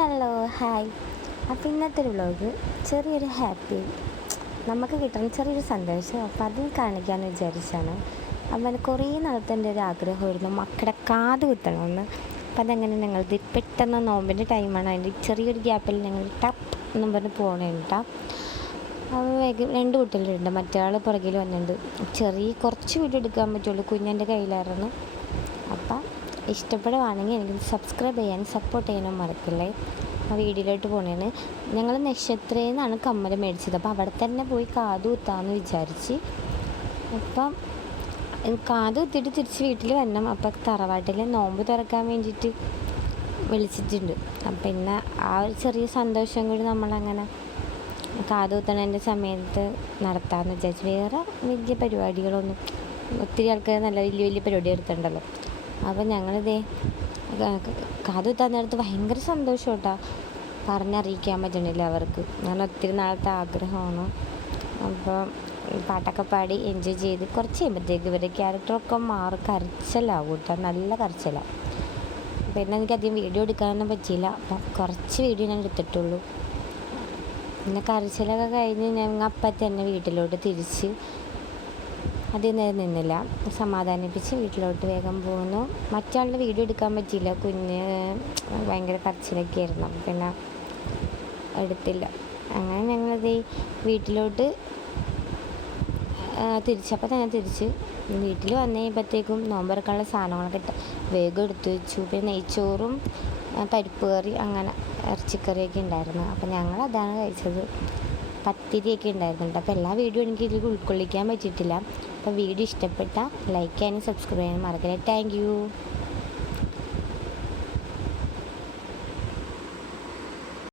Hello hi അപ്പോൾ ഇന്നത്തെ ഒരു വ്ളോഗ് ചെറിയൊരു ഹാപ്പി നമുക്ക് കിട്ടുന്ന ചെറിയൊരു സന്തോഷം. അപ്പോൾ അതിൽ കാണിക്കാമെന്ന് വിചാരിച്ചാണ്. അപ്പം കുറേ നാളത്തെ എന്റെ ഒരു ആഗ്രഹമായിരുന്നു മക്കളുടെ കാത് കുത്തണമെന്ന്. അപ്പം അതങ്ങനെ ഞങ്ങൾ ഇത് പെട്ടെന്ന് നോമ്പിന്റെ ടൈമാണ് അതിന്റെ ചെറിയൊരു ഗ്യാപ്പിൽ ഞങ്ങൾ ടപ്പ് എന്നും പറഞ്ഞ് പോകണേട്ടാ രണ്ട് കുട്ടികളുണ്ട്. മറ്റേ പുറകിൽ വന്നിട്ടുണ്ട്. ചെറിയ കുറച്ച് വീഡിയോ എടുക്കാൻ പറ്റുള്ളൂ. കുഞ്ഞന്റെ കയ്യിലായിരുന്നു. അപ്പം ഇഷ്ടപ്പെടുവാണെങ്കിൽ എനിക്ക് സബ്സ്ക്രൈബ് ചെയ്യാനും സപ്പോർട്ട് ചെയ്യാനും മറക്കില്ലേ? ആ വീഡിയോയിലോട്ട് പോണേന്. ഞങ്ങൾ നക്ഷത്രയിൽ നിന്നാണ് കമ്മൽ മേടിച്ചത്. അപ്പോൾ അവിടെ തന്നെ പോയി കാത് കുത്താമെന്ന് വിചാരിച്ച്. അപ്പം കാത് കുത്തിയിട്ട് തിരിച്ച് വീട്ടിൽ വരണം. അപ്പം തറവാട്ടിൽ നോമ്പ് തുറക്കാൻ വേണ്ടിയിട്ട് വിളിച്ചിട്ടുണ്ട്. പിന്നെ ആ ഒരു ചെറിയ സന്തോഷം കൂടി നമ്മളങ്ങനെ കാത് കുത്തണേന്റെ സമയത്ത് നടത്താമെന്ന് വിചാരിച്ചു. വേറെ വലിയ പരിപാടികളൊന്നും ഒത്തിരി ആൾക്കാർ നല്ല വലിയ വലിയ പരിപാടി എടുത്തിട്ടുണ്ടല്ലോ അപ്പം ഞങ്ങളിതേ കാത് കുത്താൻ നേരത്ത് ഭയങ്കര സന്തോഷം കേട്ടോ പറഞ്ഞറിയിക്കാൻ പറ്റണില്ല അവർക്ക്. ഞാൻ ഒത്തിരി നാളത്തെ ആഗ്രഹമാണ്. അപ്പോൾ പാട്ടൊക്കെ പാടി എൻജോയ് ചെയ്ത് കുറച്ച് കഴിയുമ്പോഴത്തേക്ക് ഇവരുടെ ക്യാരക്ടറൊക്കെ മാറി കരച്ചിലാവും കേട്ടോ. നല്ല കരച്ചിലാണ് പിന്നെ എനിക്കധികം വീഡിയോ എടുക്കാനൊന്നും പറ്റിയില്ല. അപ്പം കുറച്ച് വീഡിയോ ഞാൻ എടുത്തിട്ടുള്ളൂ. പിന്നെ കരച്ചിലൊക്കെ കഴിഞ്ഞ് ഞങ്ങൾ അപ്പം തന്നെ വീട്ടിലോട്ട് തിരിച്ച് അതിൽ നേരം നിന്നില്ല സമാധാനിപ്പിച്ച് വീട്ടിലോട്ട് വേഗം പോകുന്നു മറ്റാളുടെ വീഡിയോ എടുക്കാൻ പറ്റിയില്ല. കുഞ്ഞ് ഭയങ്കര കരച്ചിലൊക്കെ ആയിരുന്നു പിന്നെ എടുത്തില്ല. അങ്ങനെ ഞങ്ങളത് വീട്ടിലോട്ട് തിരിച്ചപ്പോൾ തന്നെ തിരിച്ച്. വീട്ടിൽ വന്നു കഴിയുമ്പോഴത്തേക്കും നോമ്പറക്കാനുള്ള സാധനങ്ങളൊക്കെ ഇട്ട് വേഗം എടുത്തു വെച്ചു. പിന്നെ നെയ്ച്ചോറും പരിപ്പ് കറി അങ്ങനെ ഇറച്ചിക്കറിയൊക്കെ ഉണ്ടായിരുന്നു. അപ്പം ഞങ്ങൾ അതാണ് കഴിച്ചത്. പത്തിരിയൊക്കെ ഉണ്ടായിരുന്നുണ്ട്. അപ്പോൾ എല്ലാ വീഡിയോ എനിക്ക് ഇതിൽ ഉൾക്കൊള്ളിക്കാൻ പറ്റിയിട്ടില്ല. അപ്പോൾ വീഡിയോ ഇഷ്ടപ്പെട്ടാൽ ലൈക്ക് ചെയ്യാനും സബ്സ്ക്രൈബ് ചെയ്യാനും മറക്കരുത് താങ്ക്